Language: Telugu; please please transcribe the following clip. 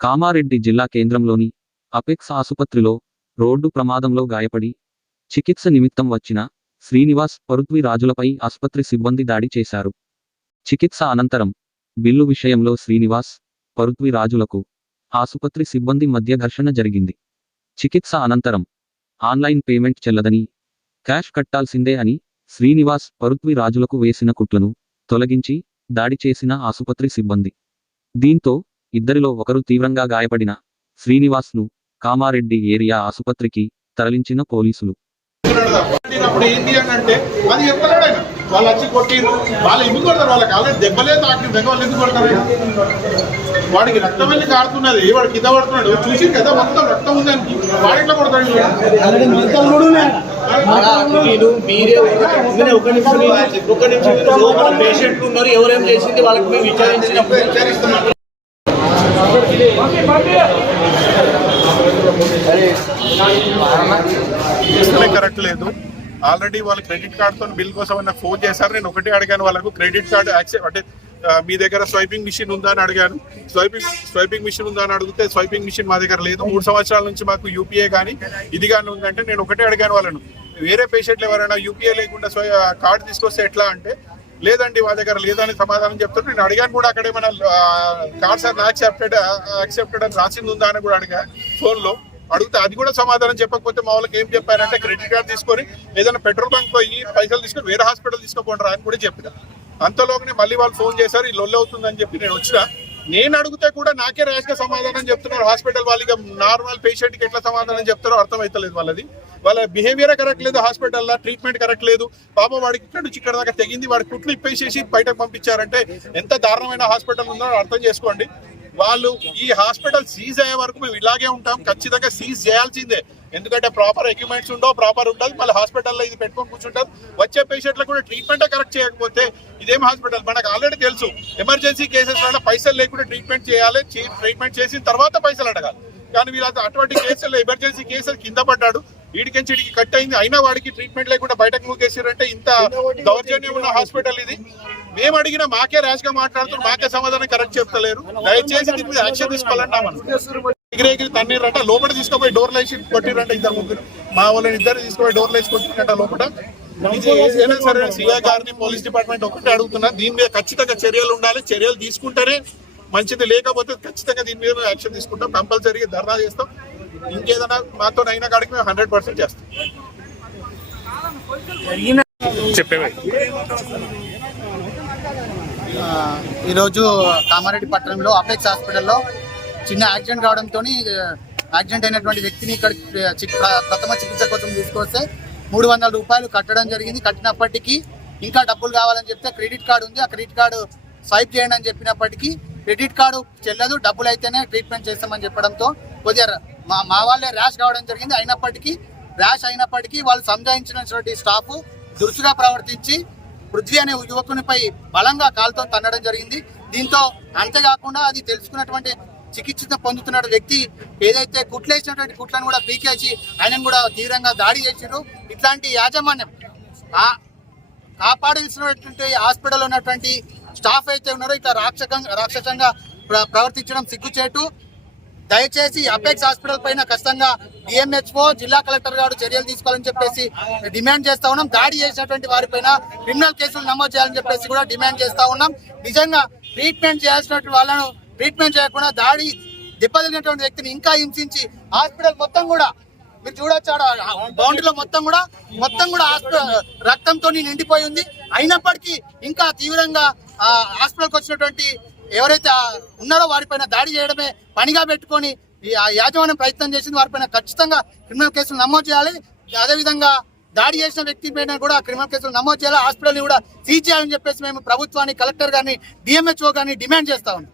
కామారెడ్డి జిల్లా కేంద్రంలోని అపెక్స్ ఆసుపత్రిలో రోడ్డు ప్రమాదంలో గాయపడి చికిత్స నిమిత్తం వచ్చిన శ్రీనివాస్ పరుత్వి రాజులపై ఆసుపత్రి సిబ్బంది దాడి చేశారు. చికిత్స అనంతరం బిల్లు విషయంలో శ్రీనివాస్ పరుత్వి రాజులకు ఆసుపత్రి సిబ్బంది మధ్య ఘర్షణ జరిగింది. చికిత్స అనంతరం ఆన్లైన్ పేమెంట్ చెల్లదని క్యాష్ కట్టాల్సిందే అని శ్రీనివాస్ పరుత్వి రాజులకు వేసిన కుట్లను తొలగించి దాడి చేసిన ఆసుపత్రి సిబ్బంది. దీంతో ఇద్దరిలో ఒకరు తీవ్రంగా గాయపడిన శ్రీనివాస్ను కామారెడ్డి ఏరియా ఆసుపత్రికి తరలించిన పోలీసులు ఏంటి అంటే అది వాళ్ళు వచ్చి కొట్టిరు వాళ్ళు ఎందుకు కొడతారు వాళ్ళకి ఆల్రెడీ దెబ్బలే దగ్గర వాళ్ళు ఎందుకు కొడతారు? వాడికి రక్తం వెళ్ళి కారుతున్నది వాడు కింద పడుతున్నాడు చూసి కదా మొత్తం రక్తం ఉందని వాడు ఎట్లా కొడతాడు మీరు ఒక- నిమిషం ఒక పేషెంట్లు ఉన్నారు ఎవరేం చేసింది వాళ్ళకి మేము విచారించినప్పుడు విచారిస్తున్నాం తీసుకునే కరెక్ట్ లేదు. ఆల్రెడీ వాళ్ళు క్రెడిట్ కార్డ్తో బిల్ కోసం నాకు ఫోన్ చేశారు? నేను ఒకటే అడిగాను వాళ్ళకు. క్రెడిట్ కార్డు యాక్సెప్ట్ అంటే మీ దగ్గర స్వైపింగ్ మిషన్ ఉందా అని అడిగాను. స్వైపింగ్ స్వైపింగ్ మిషన్ ఉందా అని అడిగితే స్వైపింగ్ మిషన్ మా దగ్గర లేదు. మూడు సంవత్సరాల నుంచి మాకు యూపీఐ కానీ ఇది కానీ ఉందంటే నేను ఒకటే అడిగాను వాళ్ళను. వేరే పేషెంట్లు ఎవరైనా యూపీఐ లేకుండా స్వయ కార్డు తీసుకొస్తే ఎట్లా అంటే లేదండి మా దగ్గర లేదని సమాధానం చెప్తారు నేను అడిగాను కూడా అక్కడ ఏమైనా కార్డ్ సార్ యాక్సెప్టెడ్ యాక్సెప్టెడ్ అని రాసింది ఉందా అని కూడా అడిగా ఫోన్లో. అడిగితే అది కూడా సమాధానం చెప్పకపోతే మా వాళ్ళకి ఏం చెప్పారంటే క్రెడిట్ కార్డ్ తీసుకొని ఏదైనా పెట్రోల్ బంక్ పోయి పైసలు తీసుకొని వేరే హాస్పిటల్ తీసుకోకుండా అని కూడా చెప్పిన. అంతలోనే మళ్ళీ వాళ్ళు ఫోన్ చేశారు ఈ లొల్లి అవుతుందని చెప్పి నేను వచ్చినా. నేను అడిగితే కూడా నాకే ర్యాష్గా సమాధానం చెప్తున్నారు. హాస్పిటల్ వాళ్ళకి నార్మల్ పేషెంట్కి ఎట్లా సమాధానం చెప్తారో అర్థమైతలేదు వాళ్ళది. వాళ్ళ బిహేవియర్ కరెక్ట్ లేదు హాస్పిటల్లో ట్రీట్మెంట్ కరెక్ట్ లేదు. పాప వాడికి ఇక్కడ నుంచి ఇక్కడ దాకా తెగింది వాడి కుట్లు ఇప్పేసేసి బయటకు పంపించారంటే ఎంత దారుణమైన హాస్పిటల్ ఉందో అర్థం చేసుకోండి. వాళ్ళు ఈ హాస్పిటల్ సీజ్ అయ్యే వరకు మేము ఇలాగే ఉంటాం. ఖచ్చితంగా సీజ్ చేయాల్సిందే. ఎందుకంటే ప్రాపర్ ఎక్విప్మెంట్స్ ఉండవు ప్రాపర్ ఉండదు. మళ్ళీ హాస్పిటల్లో ఇది పెట్టుకొని కూర్చుంటారు. వచ్చే పేషెంట్లకు కూడా ట్రీట్మెంట్ కరెక్ట్ చేయకపోతే ఇదేం హాస్పిటల్? మనకు ఆల్రెడీ తెలుసు. ఎమర్జెన్సీ కేసెస్ వల్ల పైసలు లేకుండా ట్రీట్మెంట్ చేయాలి. ట్రీట్మెంట్ చేసిన తర్వాత పైసలు అడగాలి. కానీ వీళ్ళు అటువంటి కేసుల్లో ఎమర్జెన్సీ కేసులు కింద పడ్డాడు. వీడికించి వీడికి కట్ అయింది? అయినా వాడికి ట్రీట్మెంట్ లేకుండా బయటకు మూకేసారంటే ఇంత దౌర్జన్యం ఉన్న హాస్పిటల్ ఇది. మేము అడిగిన మాకే ర్యాష్గా మాట్లాడుతున్నారు మాకే సమాధానం కరెక్ట్ చెప్తలేరు. దయచేసి దీని మీద యాక్షన్ తీసుకోవాలన్నా ఎగిరెగిరి తన్నీరంట లోపల తీసుకుపోయి డోర్లు వేసి కొట్టిరంట ఇద్దరు ముగ్గురు. మా వాళ్ళని ఇద్దరు తీసుకుపోయి డోర్లు వేసి కొట్టిరంట లోపల. సరే సీఐ గారిని పోలీస్ డిపార్ట్మెంట్ ఒకటే అడుగుతున్నా దీని మీద ఖచ్చితంగా చర్యలు ఉండాలి. చర్యలు తీసుకుంటేనే మంచిది. లేకపోతే ఖచ్చితంగా దీని మీద యాక్షన్ తీసుకుంటాం. కంపల్సరీగా ధర్నా చేస్తాం. ఇంకేదైనా మాతో అయిన కాడికి మేము హండ్రెడ్ పర్సెంట్ చేస్తాం. ఆ, ఈరోజు కామారెడ్డి పట్టణంలో అపెక్స్ హాస్పిటల్లో చిన్న యాక్సిడెంట్ కావడంతో యాక్సిడెంట్ అయినటువంటి వ్యక్తిని ఇక్కడ చి- ప్రథమ చికిత్స కోసం తీసుకొస్తే మూడు వందల రూపాయలు కట్టడం జరిగింది. కట్టినప్పటికీ ఇంకా డబ్బులు కావాలని చెప్తే క్రెడిట్ కార్డు ఉంది. ఆ క్రెడిట్ కార్డు స్వైప్ చేయండి అని చెప్పినప్పటికీ క్రెడిట్ కార్డు చెల్లదు. డబ్బులు అయితేనే ట్రీట్మెంట్ చేస్తామని చెప్పడంతో కొద్దిగా మా మా వాళ్ళే ర్యాష్ కావడం జరిగింది. అయినప్పటికీ ర్యాష్ అయినప్పటికీ వాళ్ళు సంజాయించినటువంటి స్టాఫ్ దురుసుగా ప్రవర్తించి పృథ్వీ అనే యువకునిపై బలంగా కాలుతో తన్నడం జరిగింది. దీంతో అంతేకాకుండా అది తెలుసుకున్నటువంటి చికిత్స పొందుతున్న వ్యక్తి ఏదైతే కుట్లేసినటువంటి కుట్లను కూడా పీకేసి ఆయనను కూడా తీవ్రంగా దాడి చేసిరు ఇట్లాంటి యాజమాన్యం ఆ కాపాడాల్సినటువంటి హాస్పిటల్ ఉన్నటువంటి స్టాఫ్ అయితే ఉన్నారో ఇట్లా రాక్షకంగా రాక్షసంగా ప్ర- ప్రవర్తించడం సిగ్గుచేటు. దయచేసి అపెక్స్ హాస్పిటల్ పైన ఖచ్చితంగా డిఎంహెచ్ఓ జిల్లా కలెక్టర్ గారు చర్యలు తీసుకోవాలని చెప్పేసి డిమాండ్ చేస్తా ఉన్నాం. దాడి చేసినటువంటి వారిపైన క్రిమినల్ కేసులు నమోదు చేయాలని చెప్పేసి కూడా డిమాండ్ చేస్తా ఉన్నాం. నిజంగా ట్రీట్మెంట్ చేయాల్సినటువంటి వాళ్ళను ట్రీట్మెంట్ చేయకుండా దాడి దెబ్బతిన్నటువంటి వ్యక్తిని ఇంకా హింసించి హాస్పిటల్ మొత్తం కూడా మీరు చూడొచ్చు బౌండరీలో మొత్తం కూడా మొత్తం కూడా హాస్పిటల్ రక్తంతో నిండిపోయి ఉంది. అయినప్పటికీ ఇంకా తీవ్రంగా హాస్పిటల్కి వచ్చినటువంటి ఎవరైతే ఉన్నారో వారిపైన దాడి చేయడమే పనిగా పెట్టుకొని ఈ యాజమాన్యం ప్రయత్నం చేసింది. వారిపైన ఖచ్చితంగా క్రిమినల్ కేసులు నమోదు చేయాలి. అదేవిధంగా దాడి చేసిన వ్యక్తి పైన కూడా క్రిమినల్ కేసులు నమోదు చేయాలి. హాస్పిటల్ని కూడా సీజ్ చేయాలని చెప్పేసి మేము ప్రభుత్వాన్ని కలెక్టర్ గారిని డిఎంహెచ్ఓ గారిని డిమాండ్ చేస్తా ఉన్నాం.